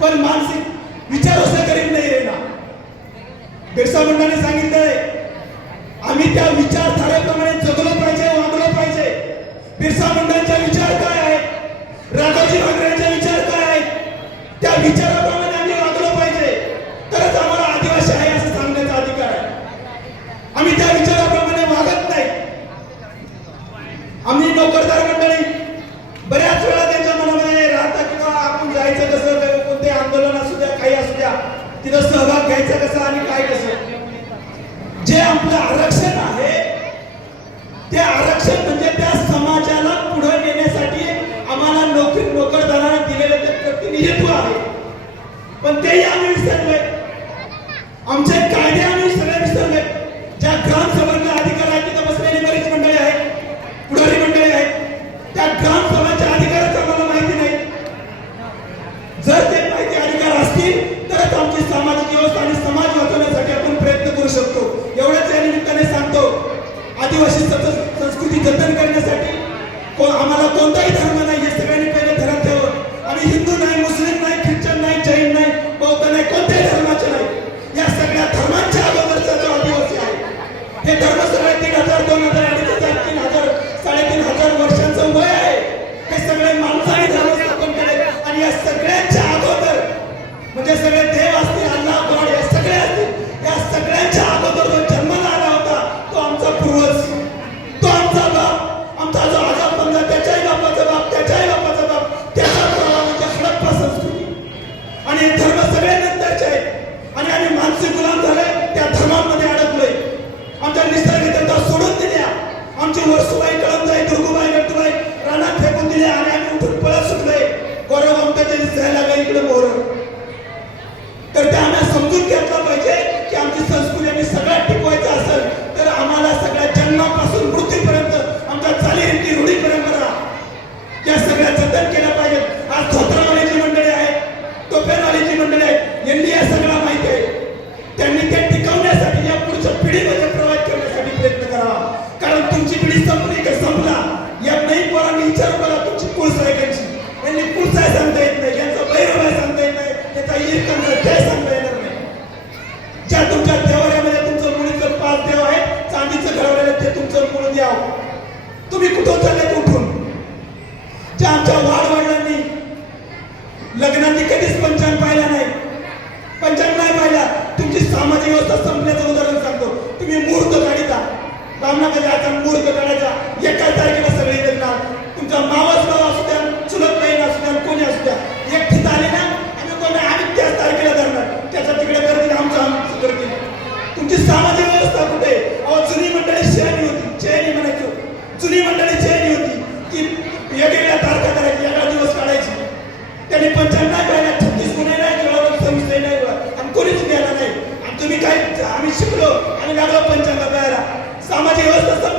पण मानसिक विचार असं करीत नाही रे ना. बिरसा मुंडाने सांगितलंय आम्ही त्या विचारधारेप्रमाणे जगलो पाहिजे वागलो पाहिजे. बिरसा मुंडांचा विचार काय आहे? राघोजी भांगरेंचा विचार काय आहे? त्या विचारा आम्ही वागलो पाहिजे तरच आम्हाला आदिवासी आहे असं सांगण्याचा अधिकार आहे आम्ही त्या विचाराप्रमाणे वागत नाही आम्ही नोकरदार मंडळी बऱ्याच वेळा त्यांच्या मनामध्ये राहतात किंवा आपण जायचं कसं काय कोणते आंदोलन असू द्या काही असू द्या तिथं सहभाग घ्यायचा कसा आणि काय कसं जे आपलं आरक्षण आहे ते आरक्षण म्हणजे त्या समाजाला पुढे नेण्यासाठी आम्हाला नोकरी नोकरदाराने दिलेलं ते प्रतिनिधित्व आहे. पण ते आम्ही विसरले आमचे कायदे आम्ही सगळे विसरले ज्या ग्रामसभांना अधिकार आहेत तिथं बसलेली बरीच मंडळी आहेत पुढारी मंडळी आहेत. त्या ग्रामसभांच्या अधिकाराचं आम्हाला माहिती नाही. जर ते माहिती अधिकार असतील तरच आमची सामाजिक व्यवस्था आणि समाज वाचवण्यासाठी आपण प्रयत्न करू शकतो एवढ्याच या निमित्ताने सांगतो आदिवासी संस्कृती जतन करण्यासाठी आम्हाला कोणताही धर्म नाही हे सगळ्यांनी पहिले धरात ठेवं आम्ही हिंदू नाही मुस्लिम नाही ख्रिश्चन नाही जैन नाही बौद्ध नाही कोणत्याही धर्माचे नाही. या सगळ्या धर्मांच्या अगोदरचा जो आदिवासी आहे हे धर्म धर्माचे गुलाम झाले त्या धर्मामध्ये अडकले आमच्या निसर्गदत्ता सोडून दिल्या. आमची वरसुबाई कळमजाई दुर्गुबाई गटुबाई रानात फेकून दिल्या आणि आम्ही उठून पळत सुटले गौरव आमच्या दिसायला इकडे मोर तर ते आम्हाला समजून घ्या त्यांनी ते टिकवण्यासाठी या पुढच्या पिढीमध्ये प्रवास करण्यासाठी प्रयत्न करावा. कारण तुमची पिढी संपली का संपला? या नाही पोरांनी विचार करा तुमची कुळस आहे यांनी कुळस आहे सांगता येत नाही यांचा बैरव आहे सांगता येत नाही त्याचा इरकमचा जय सांगता येणार नाही. ज्या तुमच्या देवाऱ्यामध्ये तुमचं मुलीचं पाच देव आहे चांदीचं घडवलेलं ते तुमचं मूळ द्याव तुम्ही कुठं चालले उठून? ज्या आमच्या वाडवडिलांनी लग्नाची कधीच पंचांग पाहिला नाही पंचांग नाही पाहिला तुमची व्यवस्था संपल्याचं उदाहरण सांगतो. तुम्ही मूर्त काढिता. ब्राह्मणाकडे आता मूर्त काढायचा. एका तारखेला सगळे येणार तुमचा मावाच भाव असू द्या चुलत बहीण असू द्या कोणी असू द्या एकटीच आले ना आम्ही कोणी आम्ही त्याच तारखेला धरणार. त्याच्या तिकडे करतील आमचं आमचं करतील तुमची सामाजिक व्यवस्था कुठे? अहो जुनी मंडळी शहरी होती. चेहरी म्हणायचो. जुनी मंडळी चेहरी होती. की वेगवेगळ्या तारखा करायची वेगळा दिवस काढायची. त्यांनी पंचायत नाही पाहिल्या छत्तीस गुन्हे नाही केला सव्वीस नाही आणि कोणीच गेला नाही आणि तुम्ही काय आम्ही शिकलो आणि लागलो पंचांग पाहायला सामाजिक व्यवस्था